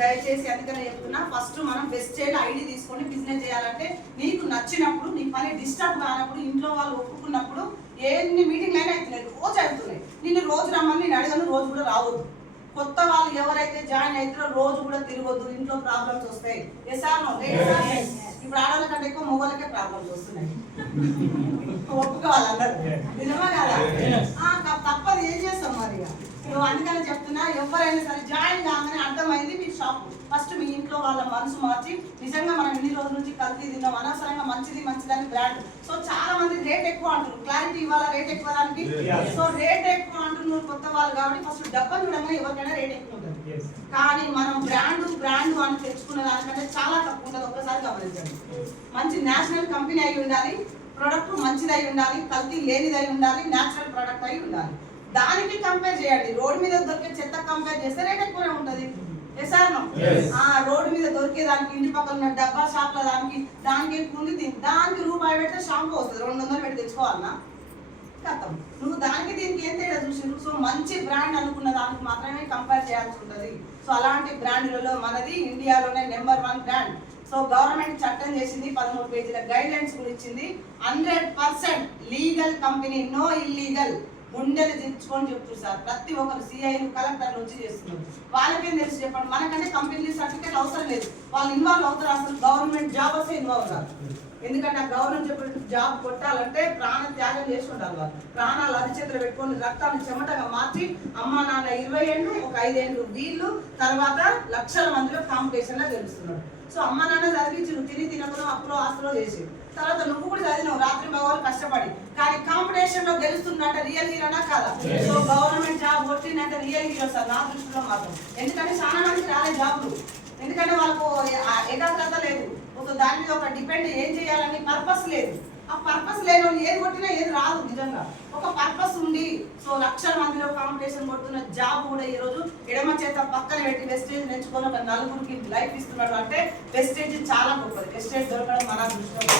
దయచేసి అందుకనే చెప్తున్నా, ఫస్ట్ మనం వెస్టేజ్ ఐడి తీసుకొని బిజినెస్ చేయాలంటే నీకు నచ్చినప్పుడు, నీ పని డిస్టర్బ్ కానప్పుడు, ఇంట్లో వాళ్ళు ఒప్పుకున్నప్పుడు, ఎన్ని మీటింగ్లు అయినా అవుతున్నాయి, రోజు అవుతున్నాయి. నిన్ను రోజు రమ్మని నేను అడగను, రోజు కూడా రావద్దు. కొత్త వాళ్ళు ఎవరైతే జాయిన్ అవుతారో రోజు కూడా తిరగొద్దు, ఇంట్లో ప్రాబ్లమ్స్ వస్తాయి. ఇప్పుడు ఆడవాళ్ళ కంటే ఎక్కువ మొగలకే ప్రాబ్లమ్స్ వస్తున్నాయి. ఒప్పుకోవాలి అందరూ, నిజమా కదా? తప్పదు, ఏం చేస్తాం మరి. నువ్వు అందుకని చెప్తున్నా, ఎవరైనా సరే జాయిన్ కాగానే అర్థమైంది మీ షాప్. ఫస్ట్ మీ ఇంట్లో వాళ్ళ మనసు మార్చి, నిజంగా మనం ఇన్ని రోజుల నుంచి కల్తీ తిన్నాం, అనవసరంగా మంచిదని బ్రాండ్. సో చాలా మంది రేట్ ఎక్కువ అంటున్నారు, క్లారిటీ ఇవ్వాలా రేట్ ఎక్కువ దానికి. సో రేట్ ఎక్కువ అంటున్నారు కొత్త వాళ్ళు కాబట్టి ఫస్ట్ డబ్బా చూడంగా ఎవరికైనా రేట్ ఎక్కువ ఉంటుంది. కానీ మనం బ్రాండ్ అని తెచ్చుకున్న దానికంటే చాలా తక్కువ ఉంటుంది. ఒక్కసారి గమనించండి. మంచి నేషనల్ కంపెనీ అయి ఉండాలి, ప్రొడక్ట్ మంచిది అయి ఉండాలి, కల్తీ లేనిది అయి ఉండాలి, నేచురల్ ప్రొడక్ట్ అయి ఉండాలి. దానికి కంపేర్ చేయండి. రోడ్డు మీద దొరికే చెత్త కంపేర్ చేస్తే రేట్ ఎక్కువనే ఉంటుంది. రోడ్డు మీద దొరికే దానికి, ఇంటి పక్కన ఉన్న డబ్బా షాప్ల దానికి ఎక్కువ ఉంది. దానికి రూపాయి పెడితే షాంపూ వస్తుంది, 200 పెట్టి తెచ్చుకోవాలన్నా కథం. నువ్వు దానికి దీనికి ఏం తేడా చూసి. సో మంచి బ్రాండ్ అనుకున్న దానికి మాత్రమే కంపేర్ చేయాల్సి ఉంటుంది. సో అలాంటి బ్రాండ్లలో మనది ఇండియాలోనే నెంబర్ 1 బ్రాండ్. సో గవర్నమెంట్ చట్టం చేసింది, 13 పేజీల గైడ్ లైన్స్ కూడా ఇచ్చింది. 100% లీగల్ కంపెనీ, నో ఇల్లీగల్. గుండెలు తెచ్చుకొని చెప్తున్నారు సార్. ప్రతి ఒక్కరు సిఐలు, కలెక్టర్లు వచ్చి చేస్తున్నారు. వాళ్ళకేం తెలిసి చెప్పండి. మనకంటే కంపెనీ సర్టిఫికేట్ అవసరం లేదు, వాళ్ళు ఇన్వాల్వ్ అవుతారు. అసలు గవర్నమెంట్ జాబర్సే ఇన్వాల్వ్ అవుతారు. ఎందుకంటే ఆ గవర్నమెంట్ చెప్పిన జాబ్ కొట్టాలంటే ప్రాణ త్యాగం చేసి ఉండాలి. వాళ్ళు ప్రాణాలు అరిచేతులు పెట్టుకొని రక్తాన్ని చెమటగా మార్చి, అమ్మ నాన్న 20 ఏళ్ళు, ఒక 5 ఏళ్ళు వీళ్ళు, తర్వాత లక్షల మందిలో కాంపిటీషన్ లా గెలుస్తున్నారు. సో అమ్మ నాన్న చదివించు, తినకుండా అప్పులో ఆస్తులో చేసి, తర్వాత నువ్వు కూడా చదివినావు రాత్రి మగవాళ్ళు కష్టపడి, కానీ కాంపిటీషన్ లో గెలుస్తున్నట్టే రియల్ హీరోనా కదా? సో గవర్నమెంట్ జాబ్ కొట్టిందంటే రియల్ హీరో సార్ నా దృష్టిలో మాత్రం. ఎందుకంటే చాలా మందికి రాలే జాబులు, ఎందుకంటే వాళ్ళకు ఏకాగ్రత లేదు, ఒక దాని మీద ఒక డిపెండ్ ఏం చేయాలని పర్పస్ లేదు. ఆ పర్పస్ లేని వాళ్ళు ఏది కొట్టినా ఏది రాదు. నిజంగా ఒక పర్పస్ ఉంది. సో లక్షల మందిలో కాంపిటీషన్ కొడుతున్న జాబ్ కూడా ఈ రోజు ఎడమ చేత పక్కన పెట్టి వెస్టేజ్ నేర్చుకొని ఒక 4గురికి లైఫ్ ఇస్తున్నాడు అంటే వెస్టేజ్ చాలా గొప్పది. వెస్టేజ్ దొరకడం మన దృష్టిలో.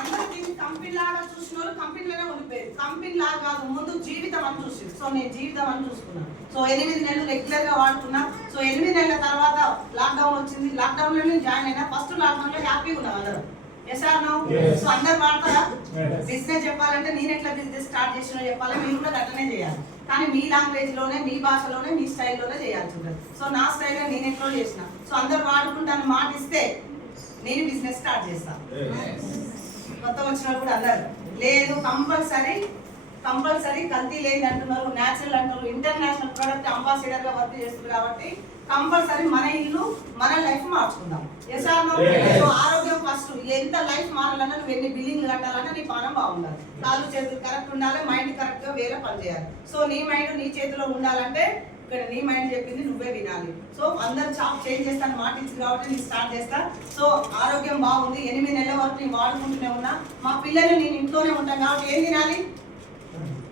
అందరూ దీన్ని కంపెనీ లాగా చూసిన వాళ్ళు కంపెనీలోనే ఉండిపోయారు. కంపెనీ లాగా కాదు, ముందు జీవితం అని చూసింది. సో నేను జీవితం అని చూసుకున్నాను. సో 8 నెలలు రెగ్యులర్ గా వాడుతున్నా. సో 8 నెలల తర్వాత లాక్డౌన్ వచ్చింది. లాక్డౌన్ లో నేను జాయిన్ అయినా. ఫస్ట్ లాక్డౌన్ లో హ్యాపీగా ఉన్నాం అందరం. సో అందరు వాడతారా? బిజినెస్ చెప్పాలంటే నేను ఎట్లా బిజినెస్ స్టార్ట్ చేసినా చెప్పాలి, మీరు కూడా అట్లనే చేయాలి. కానీ మీ లాంగ్వేజ్ లోనే, మీ భాషలోనే, మీ స్టైల్లోనే చేయాల్సి ఉంటుంది. సో నా స్టైల్లో నేను ఎట్లా చేసిన. సో అందరు వాడుకుంటాను మాట ఇస్తే నేను బిజినెస్ స్టార్ట్ చేస్తాను. కొత్త వచ్చిన కూడా అందరు లేదు, కంపల్సరీ కల్తీ లేదు అంటున్నారు, న్యాచురల్ అంటున్నారు, ఇంటర్నేషనల్ ప్రొడక్ట్ అంబాసిడర్ గా వర్క్ చేస్తున్నారు. కాబట్టి కంపల్సరీ మన ఇల్లు, మన లైఫ్ మార్చుకుందాం. సో ఆరోగ్యం ఫస్ట్. ఎంత లైఫ్ మారాలన్నా, నువ్వు ఎన్ని బిల్లింగ్లు కట్టాలన్నా నీ పానం బాగుండాలి, కాళ్ళు చేతులు కరెక్ట్ ఉండాలి, మైండ్ కరెక్ట్ గా వేరే పని చేయాలి. సో నీ మైండ్ నీ చేతిలో ఉండాలంటే ఇక్కడ నీ మైండ్ చెప్పింది నువ్వే వినాలి. సో అందరు జాబ్ చేంజ్ చేస్తాను మాట ఇచ్చింది కాబట్టి నేను స్టార్ట్ చేస్తా. సో ఆరోగ్యం బాగుంది, 8 నెలల వరకు నేను వాడుకుంటూనే ఉన్నా. మా పిల్లలు నేను ఇంట్లోనే ఉంటాను కాబట్టి ఏం తినాలి?